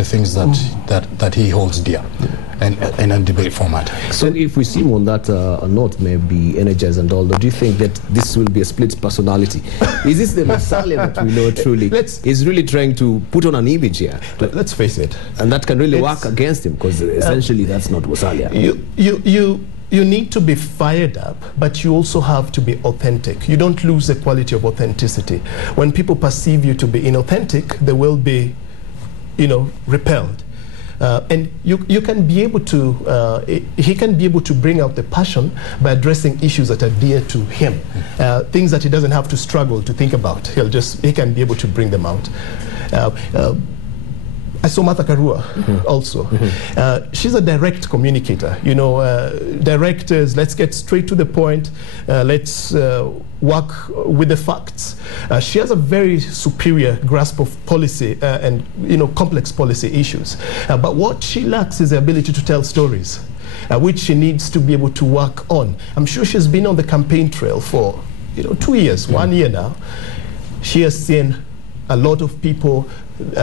the things that he holds dear in a debate format. So if we seem on that note, maybe energized and all, do you think that this will be a split personality? Is this the Musalia that we know truly? He's really trying to put on an image here. Let's face it. And that can really work against him, because essentially that's not Musalia. You need to be fired up, but you also have to be authentic. You don't lose the quality of authenticity. When people perceive you to be inauthentic, they will be, repelled. And you can be able to, he can be able to bring out the passion by addressing issues that are dear to him, things that he doesn't have to struggle to think about. He can be able to bring them out. I saw Martha Karua also. She's a direct communicator. Direct is, let's get straight to the point. Let's work with the facts. She has a very superior grasp of policy and complex policy issues. But what she lacks is the ability to tell stories, which she needs to be able to work on. I'm sure she's been on the campaign trail for 2 years, 1 year now. She has seen a lot of people.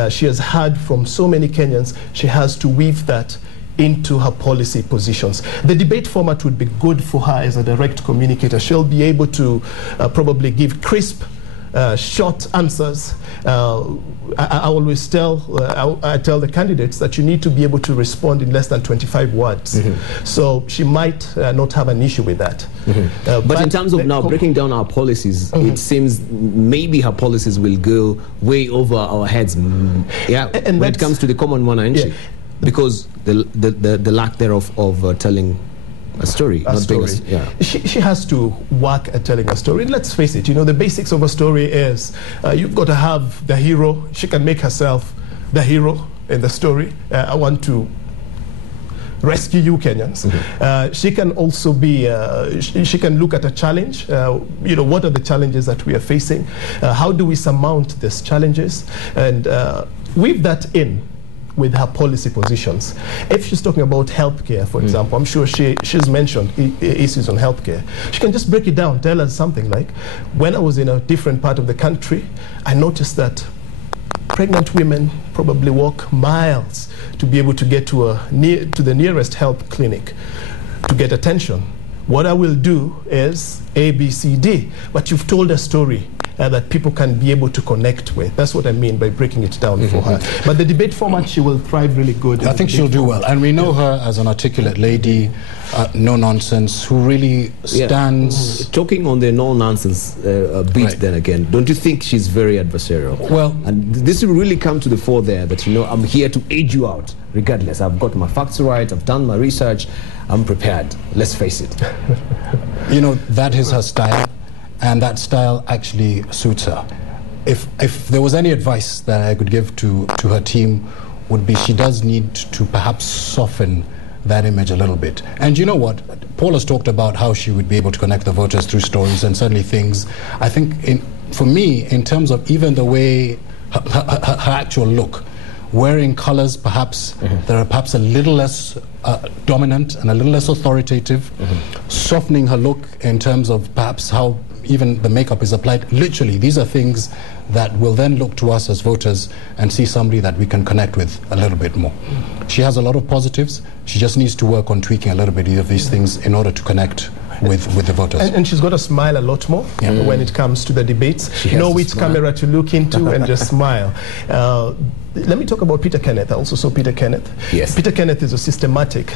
She has heard from so many Kenyans. She has to weave that into her policy positions. The debate format would be good for her as a direct communicator. She'll be able to probably give crisp, short answers. I always tell the candidates that you need to be able to respond in less than 25 words. So she might not have an issue with that. But in terms of now breaking down our policies, it seems maybe her policies will go way over our heads. Yeah, and when it comes to the common man, because the lack thereof of telling a story. She has to work at telling a story. Let's face it, the basics of a story is you've got to have the hero. She can make herself the hero in the story. I want to rescue you, Kenyans. She can also be, she can look at a challenge. What are the challenges that we are facing? How do we surmount these challenges? And weave that in with her policy positions. If she's talking about healthcare, for example, I'm sure she's mentioned issues on healthcare. She can just break it down, tell us something like, when I was in a different part of the country, I noticed that pregnant women probably walk miles to be able to get to the nearest health clinic to get attention. What I will do is A, B, C, D. But you've told a story that people can be able to connect with. That's what I mean by breaking it down for her. But the debate format, she will thrive really good. I think she'll do well. And we know her as an articulate lady, no nonsense, who really stands... Talking on the no-nonsense beat then again, don't you think she's very adversarial? Well... And this will really come to the fore there, that, I'm here to aid you out, regardless. I've got my facts right, I've done my research, I'm prepared. Let's face it. That is her style. And that style actually suits her. If there was any advice that I could give to her team, would be she does need to perhaps soften that image a little bit. And you know what? Paul has talked about how she would be able to connect the voters through stories and certainly things. I think for me, in terms of even the way her actual look, wearing colors perhaps that are perhaps a little less dominant and a little less authoritative, softening her look in terms of perhaps how even the makeup is applied. Literally, these are things that will then look to us as voters and see somebody that we can connect with a little bit more. She has a lot of positives. She just needs to work on tweaking a little bit of these things in order to connect with the voters. And she's got to smile a lot more when it comes to the debates. Know which camera to look into and just smile. Let me talk about Peter Kenneth. I also saw Peter Kenneth. Yes. Peter Kenneth is a systematic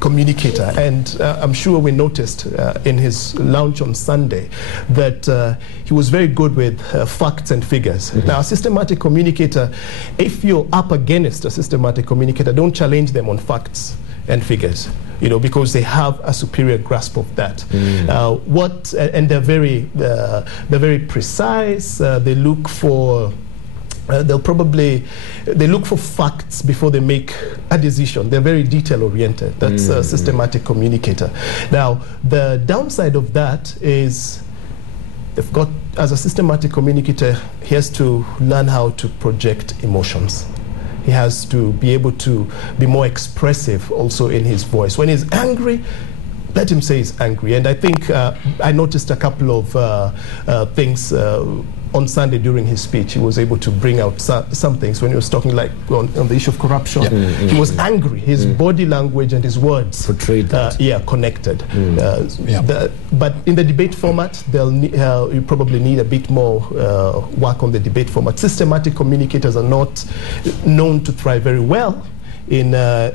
communicator, and I'm sure we noticed in his launch on Sunday that he was very good with facts and figures. Now, a systematic communicator, if you're up against a systematic communicator, don't challenge them on facts and figures, because they have a superior grasp of that. And they're very precise. They look for they look for facts before they make a decision. They're very detail oriented. That's a systematic communicator. Now, the downside of that is they've got, as a systematic communicator, he has to learn how to project emotions. He has to be able to be more expressive also in his voice. When he's angry, let him say he's angry. And I think I noticed a couple of things on Sunday during his speech, he was able to bring out some things when he was talking like on the issue of corruption. He was angry. His body language and his words portrayed that. Connected. But in the debate format, you probably need a bit more work on the debate format. Systematic communicators are not known to thrive very well in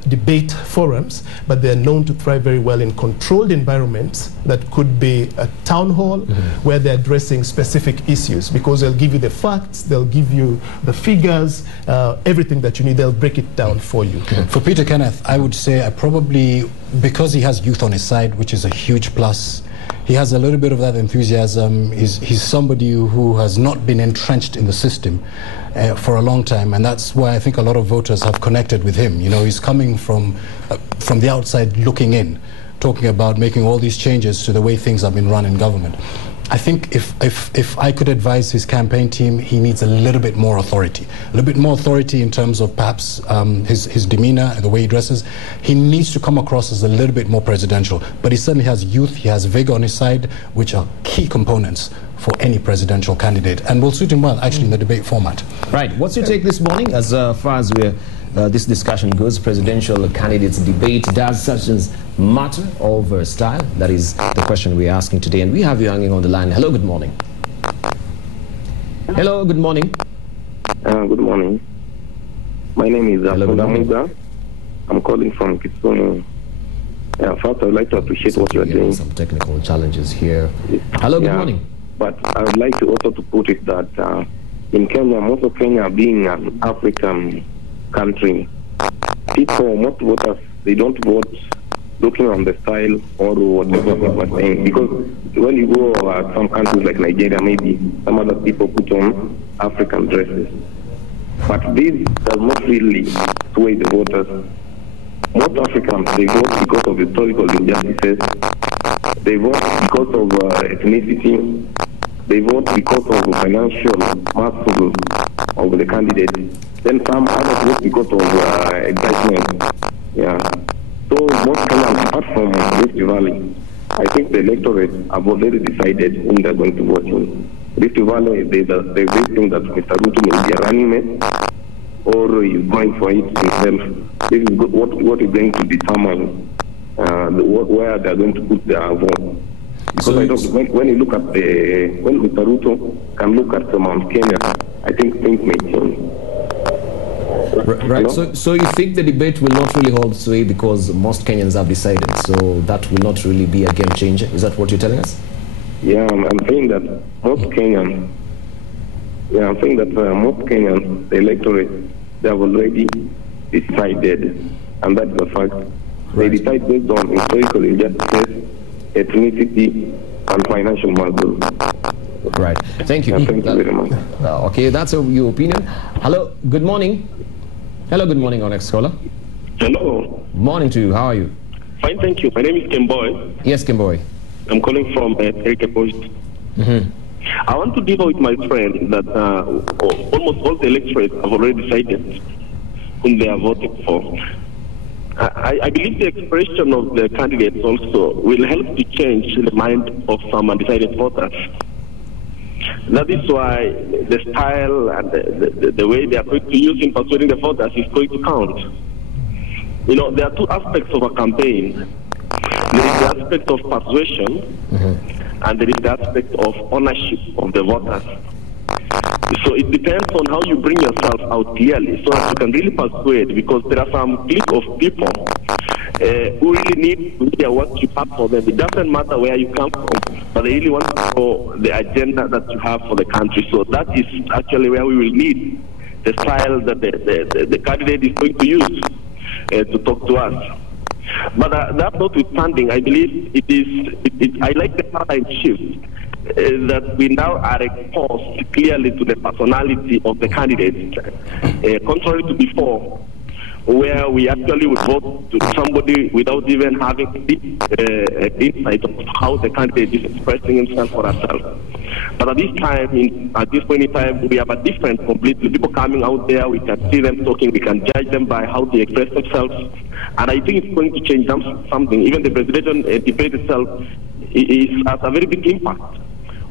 debate forums, but they're known to thrive very well in controlled environments that could be a town hall where they're addressing specific issues, because they'll give you the facts, they'll give you the figures, everything that you need, they'll break it down for you. For Peter Kenneth, I would say because he has youth on his side, which is a huge plus, he has a little bit of that enthusiasm. He's somebody who has not been entrenched in the system for a long time, and that's why I think a lot of voters have connected with him. You know, he's coming from the outside looking in, talking about making all these changes to the way things have been run in government. I think if I could advise his campaign team, he needs a little bit more authority. A little bit more authority in terms of perhaps his demeanor and the way he dresses. He needs to come across as a little bit more presidential. But he certainly has youth, he has vigor on his side, which are key components for any presidential candidate, and will suit him well, actually, in the debate format. Right. What's your take this morning as far as this discussion goes? Presidential candidates debate, does substance matter over style? That is the question we're asking today, and we have you hanging on the line. Hello, good morning. Hello, good morning. Good morning. My name is Bbanga. I'm calling from Kisumu. First, I would like to appreciate what you are doing. Some technical challenges here. Hello, good morning. But I would like to also to put it that in Kenya, most of Kenya being an African country, most voters, they don't vote looking on the style or whatever people are saying. Because when you go some countries like Nigeria, maybe some other people put on African dresses. But this does not really sway the voters. Most Africans, they vote because of historical injustices. They vote because of ethnicity. They vote because of the financial muscle of the candidate. Then some others vote because of excitement. Yeah. So most Kenyans, apart from Rift Valley, I think the electorate have already decided whom they're going to vote in. Rift Valley, they think that Mr. Ruto may be a running mate, or he's going for it himself. This is what is going to determine where they're going to put their vote. Because when you look at when Mr. Ruto can look at Mount Kenya, I think things may change. Right. So you think the debate will not really hold sway because most Kenyans have decided, so that will not really be a game changer? Is that what you're telling us? Yeah, I'm saying that most Kenyans. Yeah, I'm saying that most Kenyans, the electorate, they have already decided, and that's the fact. Right. They decide based on historical injustices, ethnicity, and financial muscle. Right. Thank you. Yeah, thank you very much. Okay, that's your opinion. Hello, good morning. Hello, good morning, our next caller. Hello. Morning to you. How are you? Fine, thank you. My name is Kimboy. Yes, Kimboy. I'm calling from Derrek Bbanga. I want to differ with my friend that almost all the electorate have already decided whom they are voting for. I believe the expression of the candidates also will help to change the mind of some undecided voters. That is why the style and the way they are going to use in persuading the voters is going to count. You know, there are two aspects of a campaign. There is the aspect of persuasion, and there is the aspect of ownership of the voters. So it depends on how you bring yourself out clearly so that you can really persuade, because there are some clique of people who really need to hear what you have for them. It doesn't matter where you come from, but they really want to know the agenda that you have for the country. So that is actually where we will need the style that the candidate is going to use to talk to us. But that notwithstanding, I believe I like the paradigm shift. That we now are exposed clearly to the personality of the candidate, contrary to before, where we actually would vote to somebody without even having deep insight of how the candidate is expressing himself or herself. But at this point in time, we have a different completely. People coming out there, we can see them talking, we can judge them by how they express themselves. And I think it's going to change something. Even the presidential debate itself has a very big impact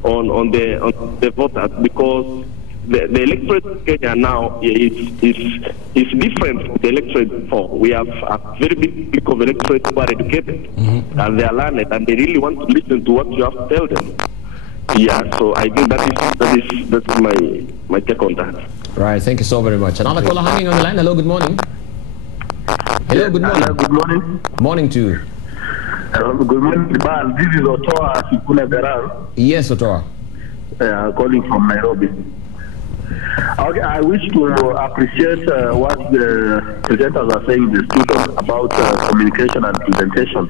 on the voters, because the electorate in Kenya now is different from the electorate before. We have a very big group of electorate who are educated and they are learned, and they really want to listen to what you have to tell them. Yeah, so I think that's my take on that. Right, thank you so very much. Another caller hanging on the line. Hello, good morning. Hello, good morning. Hello, good morning. Morning to you. Good morning, Ban. This is Otoa Sipuna Garar. Yes, Otoa. Calling from Nairobi. Okay, I wish to appreciate what the presenters are saying in the studio about communication and presentation.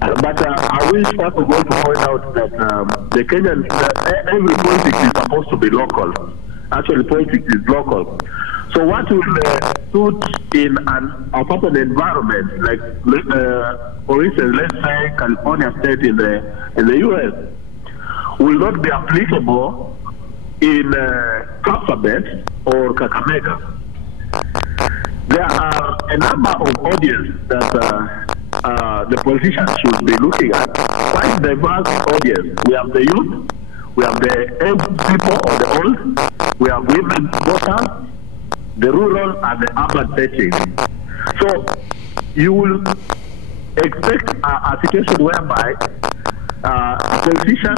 But I wish first of all to point out that the Kenyan, every politics is supposed to be local. Actually, politics is local. So what will suit in a certain environment, like for instance, let's say California State in the U.S., will not be applicable in Kapsabet or Kakamega. There are a number of audience that the politicians should be looking at. Quite diverse audience. We have the youth, we have the old people or the old, we have women voters, the rural and the urban setting. So you will expect a situation whereby a politician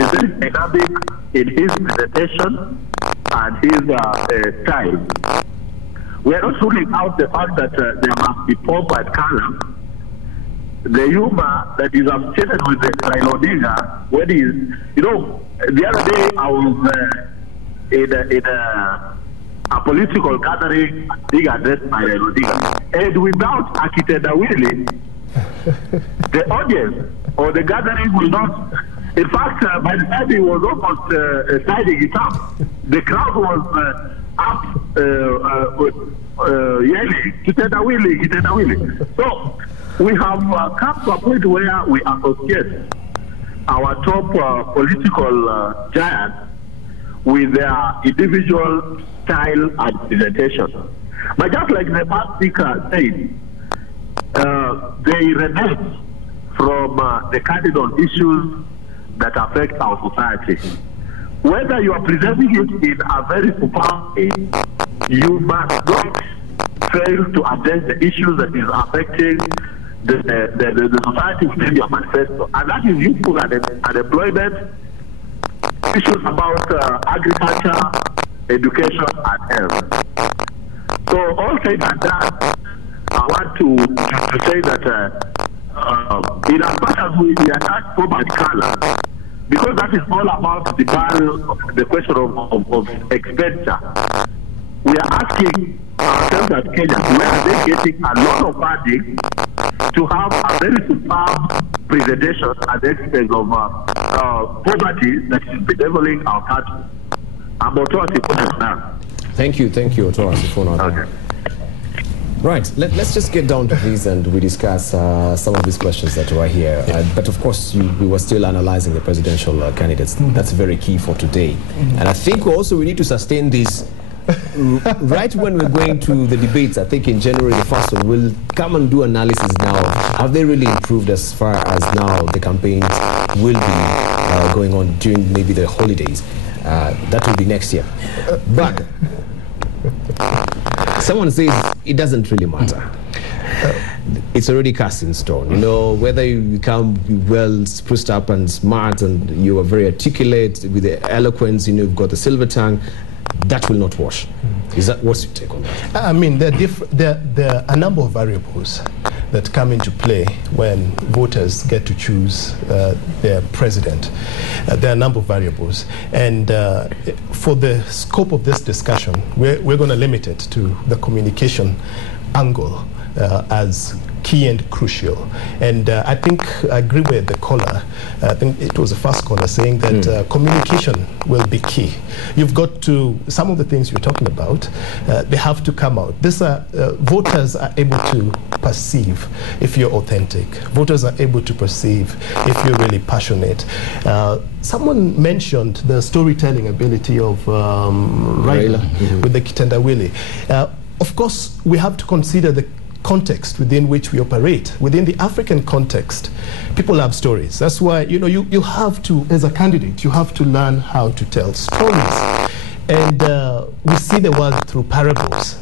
is very dynamic in his presentation and his style. We are not ruling out the fact that there must be pomp and color. The humor that is associated with the Raila Odinga, when he is, you know, the other day I was in a political gathering being addressed by Raila Odinga, and without Akitendawili, the audience or the gathering will not. In fact, by the time he was almost signing it up, the crowd was up yelling, Kitendawili, Kitendawili. So we have come to a point where we associate our top political giants with their individual style and presentation. But just like the past speaker said, they renege from the cardinal issues that affect our society. Whether you are presenting it in a very superb way, you must not fail to address the issues that is affecting the society within your manifesto. And that is youthful unemployment, issues about agriculture, education, and health. So all said and done, I want to say that in as much as we attack form and color, because that is all about the question of expenditure, we are asking ourselves as Kenyans, where are they getting a lot of funding to have a very superb presentation at the expense of poverty that is bedeviling our country? I'm Otoa Sipuna now. Thank you, Otoa Sipuna. Okay. Right, let's just get down to these and we discuss some of these questions that were here. But of course, we were still analyzing the presidential candidates. That's very key for today. And I think we need to sustain this right when we're going to the debates. I think in January the 1st, we'll come and do analysis now. Have they really improved as far as now the campaigns will be going on during maybe the holidays? That will be next year. But someone says it doesn't really matter. It's already cast in stone. You know, whether you become well spruced up and smart and you are very articulate with the eloquence, you know, you've got the silver tongue, that will not wash. Is that what's your take on that? I mean, there are a number of variables that come into play when voters get to choose their president. There are a number of variables. And for the scope of this discussion, we're going to limit it to the communication angle as key and crucial. And I think I agree with the caller. I think it was the first caller saying that communication will be key. You've got to, some of the things you're talking about, they have to come out. Voters are able to perceive if you're authentic. Voters are able to perceive if you're really passionate. Someone mentioned the storytelling ability of Raila with the Kitendawili. Of course, we have to consider the context within which we operate, within the African context, people have stories. That's why, you know, you have to, as a candidate, you have to learn how to tell stories. And we see the world through parables.